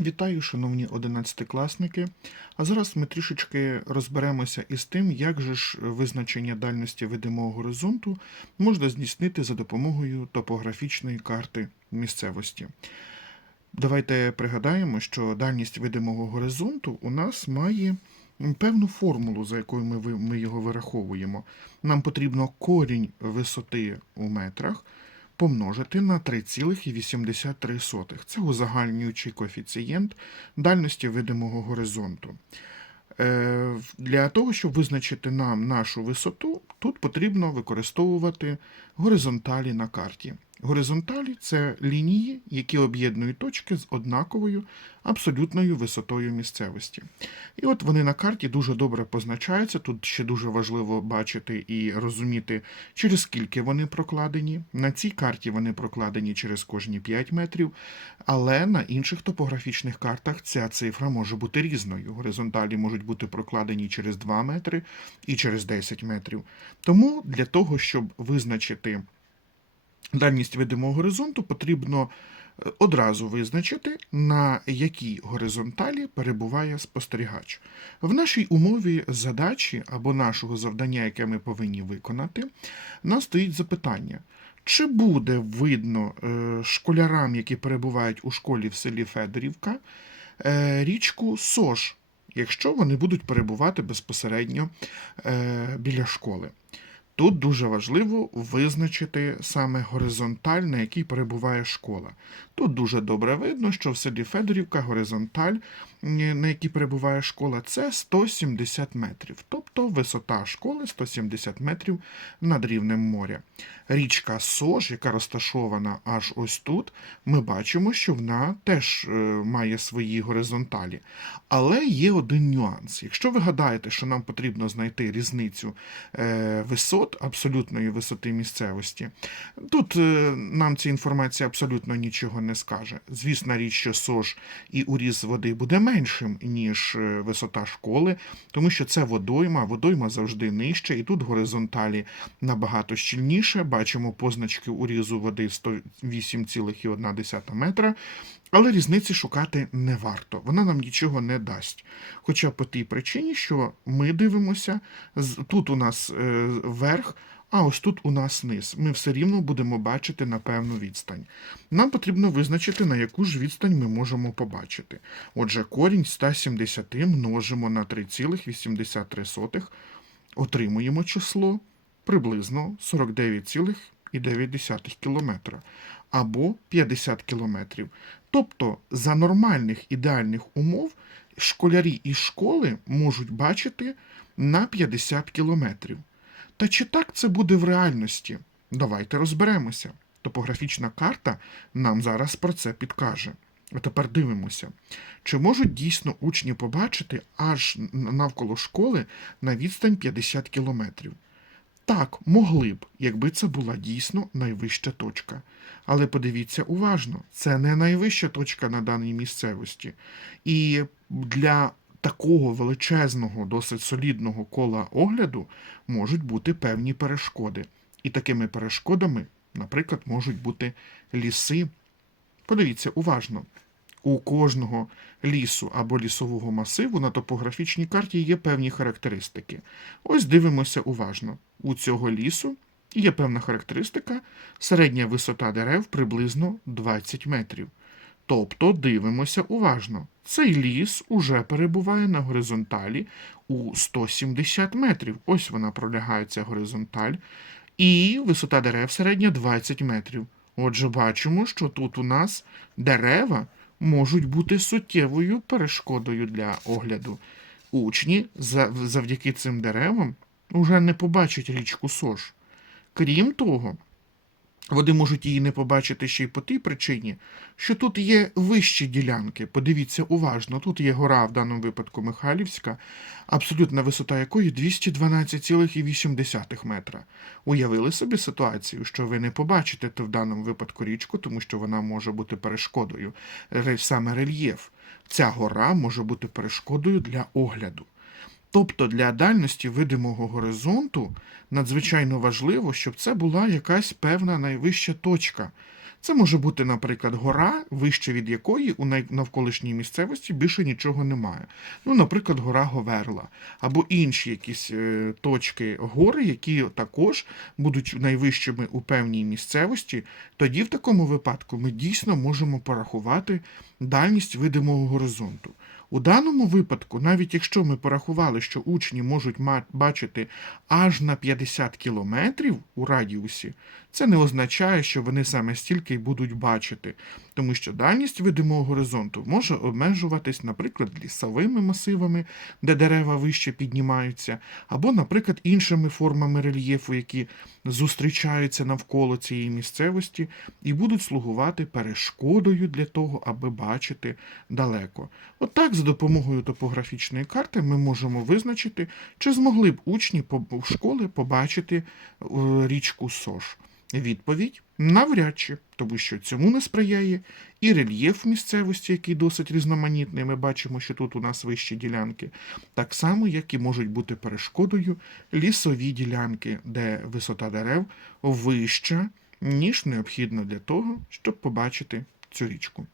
Вітаю, шановні одинадцятикласники. А зараз ми трішечки розберемося із тим, як же ж визначення дальності видимого горизонту можна здійснити за допомогою топографічної карти місцевості. Давайте пригадаємо, що дальність видимого горизонту у нас має певну формулу, за якою ми, його вираховуємо. Нам потрібно корінь висоти у метрах помножити на 3,83. Це узагальнюючий коефіцієнт дальності видимого горизонту. Е, Для того, щоб визначити нам нашу висоту, тут потрібно використовувати горизонталі на карті. Горизонталі це лінії, які об'єднують точки з однаковою абсолютною висотою місцевості. І от вони на карті дуже добре позначаються. Тут ще дуже важливо бачити і розуміти, через скільки вони прокладені. На цій карті вони прокладені через кожні 5 метрів, але на інших топографічних картах ця цифра може бути різною. Горизонталі можуть бути прокладені через 2 метри і через 10 метрів. Тому для того, щоб визначити дальність видимого горизонту, потрібно е, одразу визначити, на якій горизонталі перебуває спостерігач. В нашій умові задачі або нашого завдання, яке ми повинні виконати, нас стоїть запитання. Чи буде видно е, школярам, які перебувають у школі в селі Федорівка, е, річку Сош, якщо вони будуть перебувати безпосередньо біля школи? Тут дуже важливо визначити саме горизонталь, на якій перебуває школа. Тут дуже добре видно, що в селі Федорівка горизонталь, на якій перебуває школа, це 170 метрів. Тобто висота школи 170 метрів над рівнем моря. Річка Сож, яка розташована аж ось тут, ми бачимо, що вона теж е, має свої горизонталі. Але є один нюанс. Якщо ви гадаєте, що нам потрібно знайти різницю е, висот, абсолютної висоти місцевості, тут е, нам ця інформація абсолютно нічого не скаже. Звісна річ, що СОЖ і уріз води буде меншим, ніж висота школи, тому що це водойма, водойма завжди нижче, і тут горизонталі набагато щільніше. Бачимо позначки урізу води 108,1 метра. Але різниці шукати не варто. Вона нам нічого не дасть. Хоча по тій причині, що ми дивимося, тут у нас е, верх, а ось тут у нас низ. Ми все рівно будемо бачити на певну відстань. Нам потрібно визначити, на яку ж відстань ми можемо побачити. Отже, корінь 170 множимо на 3,83, отримуємо число приблизно 49,9 кілометра або 50 кілометрів. Тобто, за нормальних ідеальних умов школярі із школи можуть бачити на 50 кілометрів. Та чи так це буде в реальності? Давайте розберемося. Топографічна карта нам зараз про це підкаже. А тепер дивимося, чи можуть дійсно учні побачити аж навколо школи на відстань 50 кілометрів? Так, могли б, якби це була дійсно найвища точка. Але подивіться уважно, це не найвища точка на даній місцевості. І для такого величезного, досить солідного кола огляду можуть бути певні перешкоди. І такими перешкодами, наприклад, можуть бути ліси. Подивіться уважно. У кожного лісу або лісового масиву на топографічній карті є певні характеристики. Ось дивимося уважно. У цього лісу є певна характеристика, середня висота дерев приблизно 20 метрів. Тобто дивимося уважно. Цей ліс уже перебуває на горизонталі у 170 метрів. Ось вона пролягає ця горизонталь. І висота дерев середня 20 метрів. Отже, бачимо, що тут у нас дерева можуть бути суттєвою перешкодою для огляду. Учні завдяки цим деревам уже не побачать річку Сош. Крім того, вони можуть її не побачити ще й по тій причині, що тут є вищі ділянки. Подивіться уважно, тут є гора, в даному випадку Михайлівська, абсолютна висота якої 212,8 метра. Уявили собі ситуацію, що ви не побачите то в даному випадку річку, тому що вона може бути перешкодою. Саме рельєф. Ця гора може бути перешкодою для огляду. Тобто для дальності видимого горизонту надзвичайно важливо, щоб це була якась певна найвища точка. Це може бути, наприклад, гора, вище від якої у навколишній місцевості більше нічого немає. Ну, наприклад, гора Говерла, або інші якісь е, точки гори, які також будуть найвищими у певній місцевості. Тоді, в такому випадку, ми дійсно можемо порахувати дальність видимого горизонту. У даному випадку, навіть якщо ми порахували, що учні можуть бачити аж на 50 кілометрів у радіусі, це не означає, що вони саме стільки й будуть бачити, тому що дальність видимого горизонту може обмежуватись, наприклад, лісовими масивами, де дерева вище піднімаються, або, наприклад, іншими формами рельєфу, які зустрічаються навколо цієї місцевості і будуть слугувати перешкодою для того, аби бачити далеко. Отак, за допомогою топографічної карти ми можемо визначити, чи змогли б учні школи побачити е, річку Сош. Відповідь навряд чи, тому що цьому не сприяє і рельєф місцевості, який досить різноманітний. Ми бачимо, що тут у нас вищі ділянки, так само, як і можуть бути перешкодою лісові ділянки, де висота дерев вища, ніж необхідно для того, щоб побачити цю річку.